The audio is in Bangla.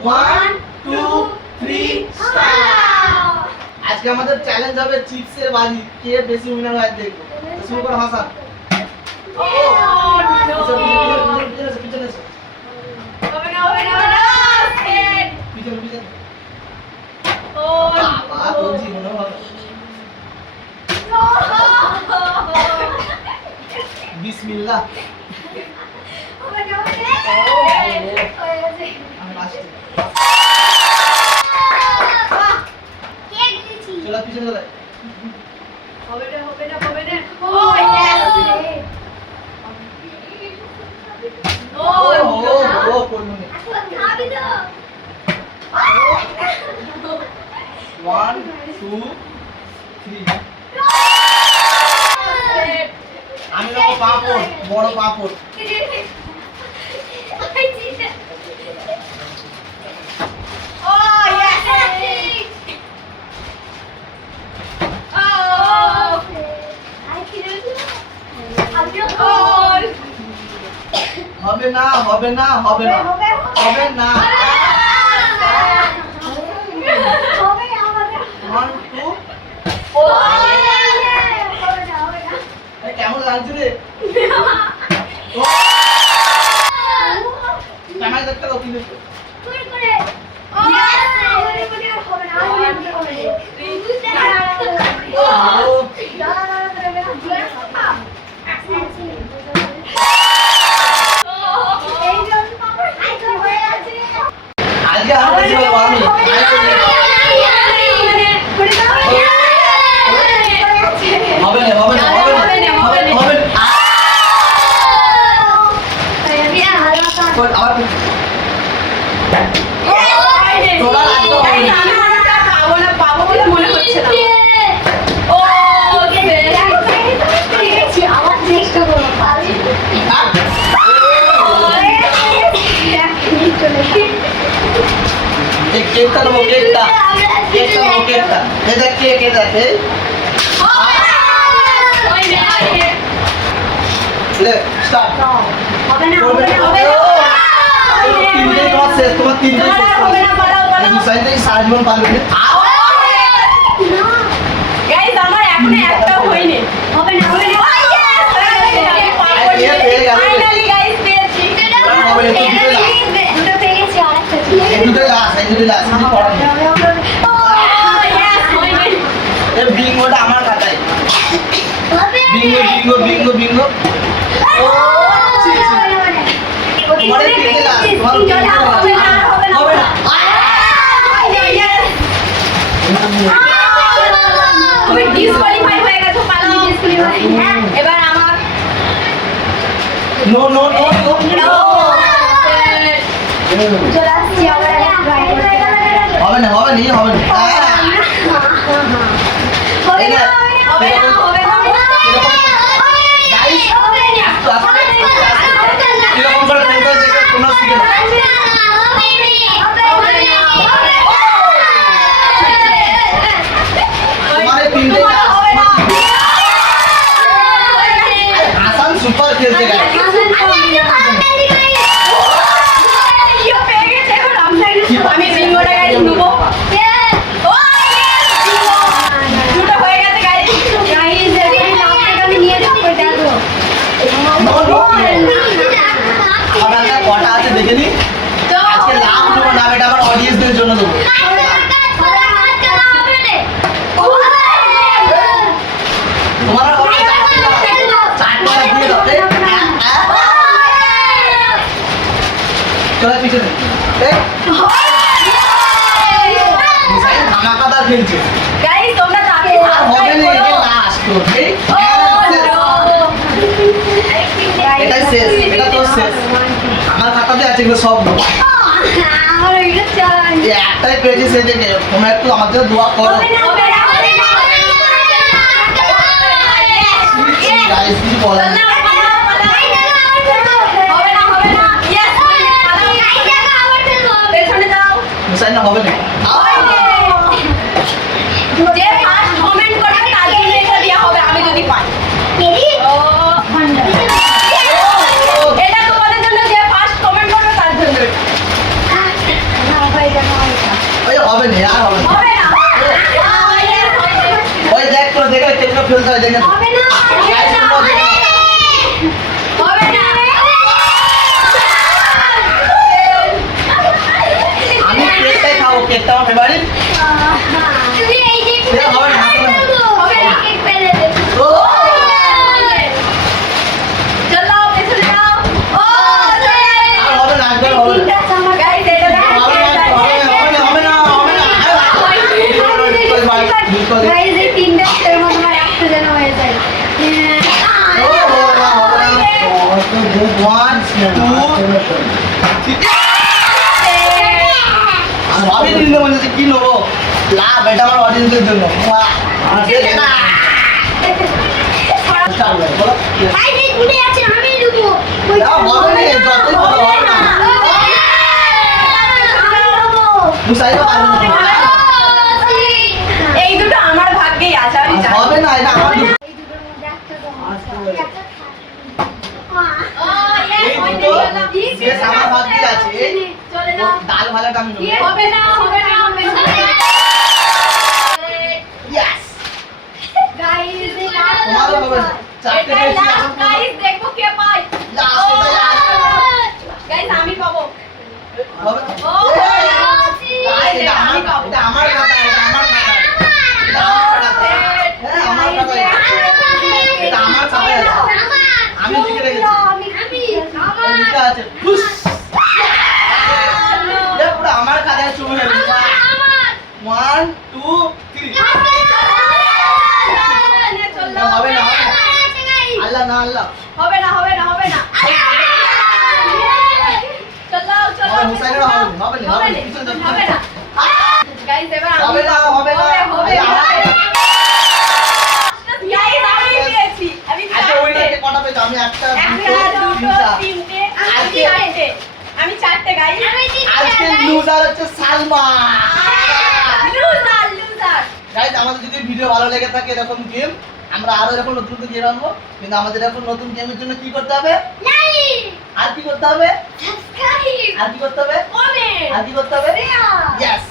1 2 3 স্টার্ট। আজকে আমাদের চ্যালেঞ্জ হবে চিপসের বাজি, কে বেশি উইনার হয় দেখবো। তো শুরু করো হাসান। ও পিছনে এসো। পিছনে ও বাবা বলছি মনে হয় বিসমিল্লাহ। আমি লাস্টে চলো পিছনে চলে। হবে না ও ও করলুনি। 1 2 3 আমি নেবো পাপড়, বড় পাপড়। হবে না হবে না হবে না হবে না। 1 2 কেমন লাগছে রে? ক্যামেরা দেখতে দাও কি দেখছো? আজকে আর বেশি বলবো আমি। হবে না হবে না হবে না হবে না হবে না। আবার তোলা লাগতো। পাবো বলে মনে হচ্ছে না। আবার চেষ্টা করবো। কেকটা নেবো কেকটা কেকটা নেবো কেকটা। এটা কেক এটা এই লে স্টার্ট। হবে না তিনটে তোমার শেষ, তোমার তিনটে শেষ। দুসাইডে সারা জীবন পারবে না। গাইস আমার এখনো একটাও হয়নি। হবে না ফাইনালি গাইস পেয়েছি। দুটো পেয়ে গেছি আরেকটা ছিল। এই দুটো লাস্ট কিছু করার নেই। এই বিঙ্গোটা আমার খাতায়। Bingo bingo bingo bingo. ও ছি ছি। তোমার তিনটে লাস্ট, তোমার তিনটে লাস্ট। হবে না হবে না। তুমি ডিসকোয়ালিফাই হয়ে গেছো, পালো। এবার আমার নো নো নো নো। চলে আসছি আবার ট্রাই করতে। হবে না হবে না হবে না। হবে না হবে না হবে না। গাইস কিরকম করে খেলতে হয় দেখে তোমরা শিখে নাও। তোমার তিনটে আসান সুপার খেলতে গেছে। আমি বিঙ্গোটা গাইস নেবো। দুটো হয়ে গেছে গাইস। গাইস এখন লাস্টটা আমি নিয়ে যাব এটা তো। আমার কাছে কটা আছে দেখে নি। আজকে লাভ দেবো না, এটা আমার অডিয়েন্সদের জন্য দেবো। তোমার আর হবে না, চারটা দিয়ে দাও। চলো পিছনে। ধামাকাদার খেলছে। গাইস তোমরা তাকে আর হবে না, এটা লাস্ট তো। এটাই শেষ, এটা তো শেষ। আমার খাতাতে আছে এগুলো সব। আমার এটা চাই। এই একটাই পেয়েছি সেটা কে? তোমরা একটু আমার জন্য দোয়া করো। গাইস কিছু বলার নেই। মুসাইন না হবে না। যে ফার্স্ট কমেন্ট করবে তার জন্য এটা দেয়া হবে আমি যদি পাই। এটা তোমাদের জন্য, যে ফার্স্ট কমেন্ট করবে তার জন্য। ওই হবে না আর হবে না হবে না ওই দেখ তো দেখে কেটে ফেলতে হয় দেখে হবে না গাইস তোমরা দেখো হবে না আমি কেকটাই খাবো কেকটা আমার ফেভারিট তুমি এই যে হবে না হবে না কেক ফেলে দে ও চলো পেছনে যাও ও আর হবে না একবার হবে না তিনটা চামচ গাইস এটা হবে না হবে না হবে না গাইস এই তিনটা এর মধ্যে আমার একটা যেন হয়ে যায় ও হবে না হবে না 1 2 আমি দিন দেবো যে কি নেবো লাভ এটা আমার অডিয়েন্সের জন্য বলো গাইস এই দুটো আছে আমি নেবো হবে না যতই বলো হবে না বুঝাইতে পারবো না এই দুটো আমার ভাগ্যেই আছে আমি জানি হবে না এটা আমার এই দুটোর মধ্যে একটা এই দুটো বেশ আমার ভাগ্যে আছে চলে যাও ডাল ভাজাটা আমি নেবো হবে না হবে না হবে না ইয়েস গাইস এই লাস্ট তোমারও হবে না চারটে এটাই পেয়েছি লাস্ট গাইস দেখবো কে পায় লাস্ট এটা লাস্ট গাইস আমি পাবো হবে ও এটা আমার খাতা এটা আমার খাতা এটা আমার খাতা হ্যাঁ আমার খাতা এটা আমার খাতা আমি লিখে রেখেছি এই লিখে আছে ফুস এটা পুরো আমার খাতায় চলে যাবে 1 2 3 হবে না আল্লাহ না আল্লাহ হবে না হবে না হবে না চলো চলো হবে হুসাইনের হবে না হবে না হবে না পিছন যাও হবে না গাইস এবার হবে না হবে না হবে গাইস আমি পেয়েছি আমি আচ্ছা ওইটাকে কটা পেয়েছো আমি একটা দুটো তিনটা আমি চারটে গাইস আজকে লুজার হচ্ছে সালমা লুজার গাইস আমাদের যদি ভিডিও ভালো লেগে থাকে এরকম গেম আমরা আরো এরকম নতুন নতুন গেম আনবো কিন্তু আমাদের এখন নতুন গেমের জন্য কি করতে হবে লাইক আর কি করতে হবে সাবস্ক্রাইব আর কি করতে হবে কমেন্ট আর কি করতে হবে শেয়ার ইয়েস